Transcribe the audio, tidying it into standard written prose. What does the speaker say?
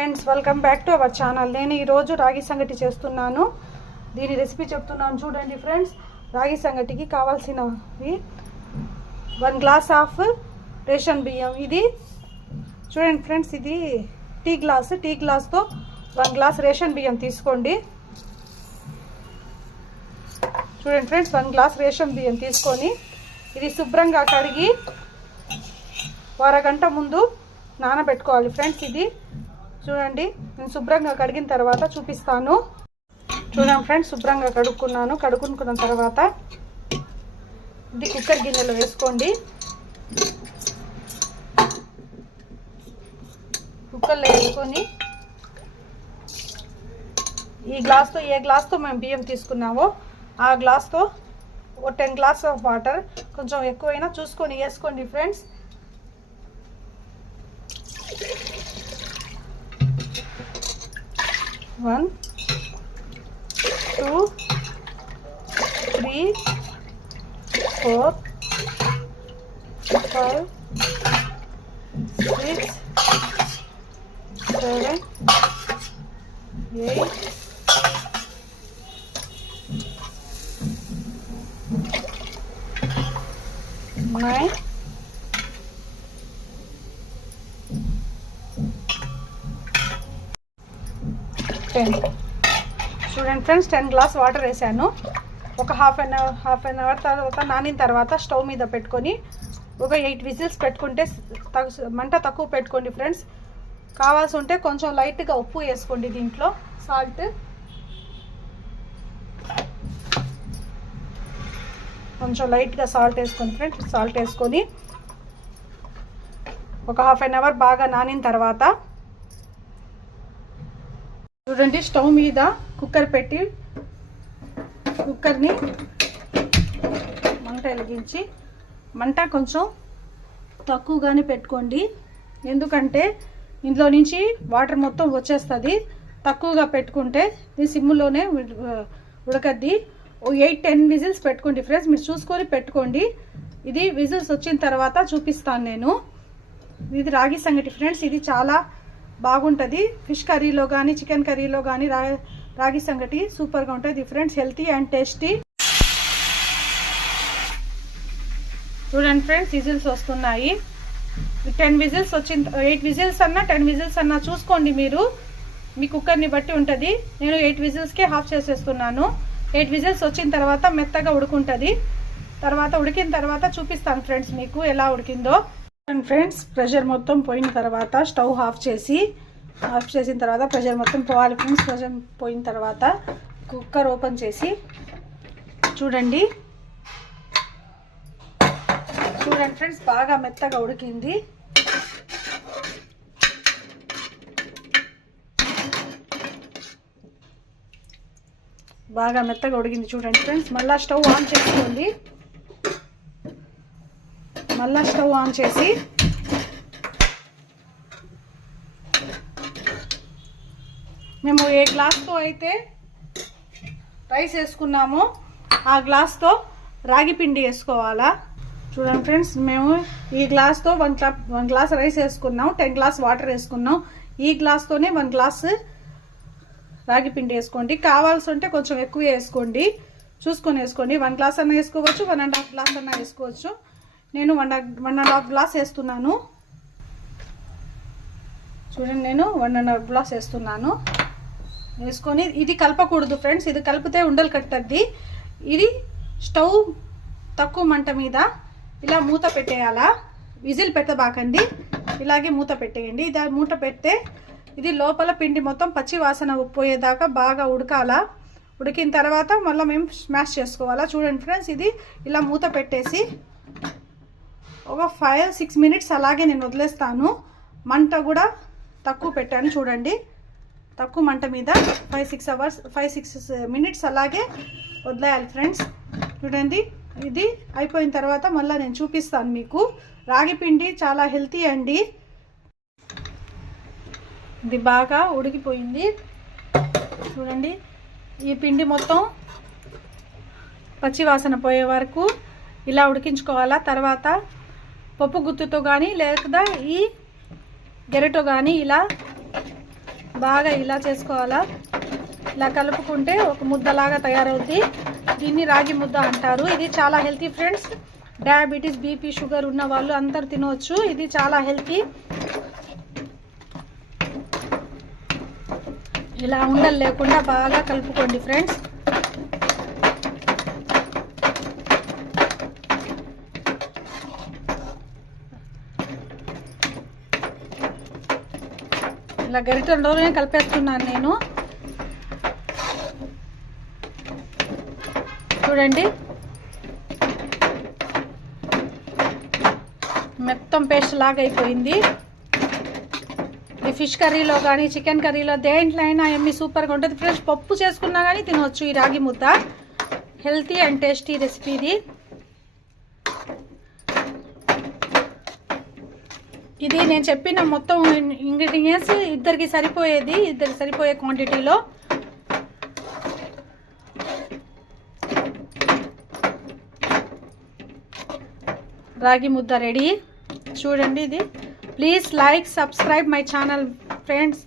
Friends, welcome back to our channel. నేను ఈరోజు రాగి సంగటి చేస్తున్నాను. దీని రెసిపీ చెప్తున్నాను చూడండి ఫ్రెండ్స్. రాగి సంగటికి కావాల్సినవి 1 గ్లాస్ ఆఫ్ రేషన్ బియ్యం. ఇది చూడండి ఫ్రెండ్స్, ఇది టీ గ్లాస్తో 1 గ్లాస్ రేషన్ బియ్యం తీసుకోండి. చూడండి ఫ్రెండ్స్, 1 గ్లాస్ రేషన్ బియ్యం తీసుకొని ఇది శుభ్రంగా కడిగి అరగంట ముందు నానబెట్టుకోవాలి ఫ్రెండ్స్. ఇది చూడండి, నేను శుభ్రంగా కడిగిన తర్వాత చూపిస్తాను. చూడండి ఫ్రెండ్స్, శుభ్రంగా కడుక్కున్న తర్వాత ఇది కుక్కర్ గిన్నెలో వేసుకోండి. కుక్కర్లో వేసుకొని ఈ గ్లాస్తో ఏ గ్లాస్తో మేము బియ్యం తీసుకున్నామో ఆ గ్లాస్తో 10 గ్లాస్ ఆఫ్ వాటర్, కొంచెం ఎక్కువైనా చూసుకొని వేసుకోండి ఫ్రెండ్స్. One, 2, 3, 4, 5, 6, 7, 8, 9, 10. చూడండి ఫ్రెండ్స్, 10 గ్లాస్ వాటర్ వేసాను. ఒక హాఫ్ అన్ అవర్ తర్వాత నానిన తర్వాత స్టవ్ మీద పెట్టుకొని ఒక 8 విజిల్స్ పెట్టుకుంటే మంట తక్కువ పెట్టుకోండి ఫ్రెండ్స్. కావాల్సి ఉంటే కొంచెం లైట్గా ఉప్పు వేసుకోండి, దీంట్లో సాల్ట్ కొంచెం లైట్గా సాల్ట్ వేసుకోండి ఫ్రెండ్స్. సాల్ట్ వేసుకొని ఒక హాఫ్ అన్ అవర్ బాగా నానిన తర్వాత చూడండి, స్టవ్ మీద కుక్కర్ పెట్టి కుక్కర్ని మంట వెలిగించి మంట కొంచెం తక్కువగానే పెట్టుకోండి. ఎందుకంటే ఇందులో నుంచి వాటర్ మొత్తం వచ్చేస్తుంది. తక్కువగా పెట్టుకుంటే ఇది సిమ్లోనే ఉడకద్ది. 8-10 విజిల్స్ పెట్టుకోండి ఫ్రెండ్స్, మీరు చూసుకొని పెట్టుకోండి. ఇది విజిల్స్ వచ్చిన తర్వాత చూపిస్తాను నేను. ఇది రాగి సంగటి ఫ్రెండ్స్, ఇది చాలా బాగుంటుంది. ఫిష్ కర్రీలో కానీ చికెన్ కర్రీలో కానీ రాగి సంగటి సూపర్గా ఉంటుంది ఫ్రెండ్స్, హెల్తీ అండ్ టేస్టీ. చూడండి ఫ్రెండ్స్, విజిల్స్ వస్తున్నాయి. 10 విజిల్స్ 8 విజిల్స్ అన్నా 10 విజిల్స్ అన్నా చూసుకోండి మీరు, మీ కుక్కర్ని బట్టి ఉంటుంది. నేను 8 విజిల్స్కే హాఫ్ చేసేస్తున్నాను. 8 విజిల్స్ వచ్చిన తర్వాత మెత్తగా ఉడుకుంటుంది. ఉడికిన తర్వాత చూపిస్తాను ఫ్రెండ్స్ మీకు ఎలా ఉడికిందో. ఫ్రెండ్స్, ప్రెషర్ మొత్తం పోయిన తర్వాత స్టవ్ ఆఫ్ చేసిన తర్వాత ప్రెషర్ మొత్తం పోవాలి ఫ్రెండ్స్. ప్రెషర్ పోయిన తర్వాత కుక్కర్ ఓపెన్ చేసి చూడండి ఫ్రెండ్స్, బాగా మెత్తగా ఉడికింది. బాగా మెత్తగా ఉడికింది చూడండి ఫ్రెండ్స్. మళ్ళీ స్టవ్ ఆన్ చేసుకోండి. స్టవ్ ఆన్ చేసి మేము ఏ గ్లాస్తో అయితే రైస్ వేసుకున్నామో ఆ గ్లాస్తో రాగి పిండి వేసుకోవాలా. చూడండి ఫ్రెండ్స్, మేము ఈ గ్లాస్తో 1 గ్లాస్ రైస్ వేసుకున్నాం, 10 గ్లాస్ వాటర్ వేసుకున్నాం. ఈ గ్లాస్తోనే 1 గ్లాస్ రాగి పిండి వేసుకోండి. కావాల్సి ఉంటే కొంచెం ఎక్కువ వేసుకోండి, చూసుకొని వేసుకోండి. 1 గ్లాస్ అన్నా వేసుకోవచ్చు, 1.5 గ్లాస్ అన్నా వేసుకోవచ్చు. నేను 1.5 గ్లాస్ వేస్తున్నాను. చూడండి, నేను 1.5 గ్లాస్ వేసుకొని ఇది కలపకూడదు ఫ్రెండ్స్. ఇది కలిపితే ఉండలు కట్టద్ది. ఇది స్టవ్ తక్కువ మంట మీద ఇలా మూత పెట్టేయాలా. విజిల్ పెట్టబాకండి, ఇలాగే మూత పెట్టేయండి. ఇది మూత పెడితే ఇది లోపల పిండి మొత్తం పచ్చి వాసన పోయేదాకా బాగా ఉడకాల. ఉడికిన తర్వాత మళ్ళీ మేము స్మాష్ చేసుకోవాలా. చూడండి ఫ్రెండ్స్, ఇది ఇలా మూత పెట్టేసి ఒక 5-6 మినిట్స్ అలాగే నేను వదిలేస్తాను. మంట కూడా తక్కువ పెట్టాను చూడండి, తక్కువ మంట మీద 5-6 మినిట్స్ అలాగే వదిలేయాలి ఫ్రెండ్స్. చూడండి, ఇది అయిపోయిన తర్వాత మళ్ళీ నేను చూపిస్తాను మీకు. రాగి పిండి చాలా హెల్తీ అండి. ఇది బాగా ఉడికిపోయింది చూడండి. ఈ పిండి మొత్తం పచ్చి వాసన పోయే వరకు ఇలా ఉడికించుకోవాలా. తర్వాత పప్పు గుత్తుతో కానీ లేదా ఈ గెరటో కానీ ఇలా బాగా ఇలా చేసుకోవాలా. ఇలా కలుపుకుంటే ఒక ముద్దలాగా తయారవుద్ది. దీన్ని రాగి ముద్ద అంటారు. ఇది చాలా healthy friends. Diabetes, BP, sugar ఉన్న వాళ్ళు అందరు తినవచ్చు. ఇది చాలా హెల్తీ. ఇలా ఉండలు లేకుండా బాగా కలుపుకోండి ఫ్రెండ్స్. ఇలా గరిటెలోనే కలిపేస్తున్నాను నేను. చూడండి, మొత్తం పేస్ట్ లాగా అయిపోయింది. ఈ ఫిష్ కర్రీలో కానీ చికెన్ కర్రీలో దేంట్లో అయినా ఎమ్మి సూపర్గా ఉంటుంది ఫ్రెండ్స్. పప్పు చేసుకున్నా కానీ తినవచ్చు ఈ రాగి ముద్ద. హెల్తీ అండ్ టేస్టీ రెసిపీ ఇది. ఇది నేను చెప్పిన మొత్తం ఇంగ్రీడియంట్స్ ఇద్దరికి సరిపోయే క్వాంటిటీలో. రాగి ముద్ద రెడీ. చూడండి ఇది. Please like, subscribe my channel friends.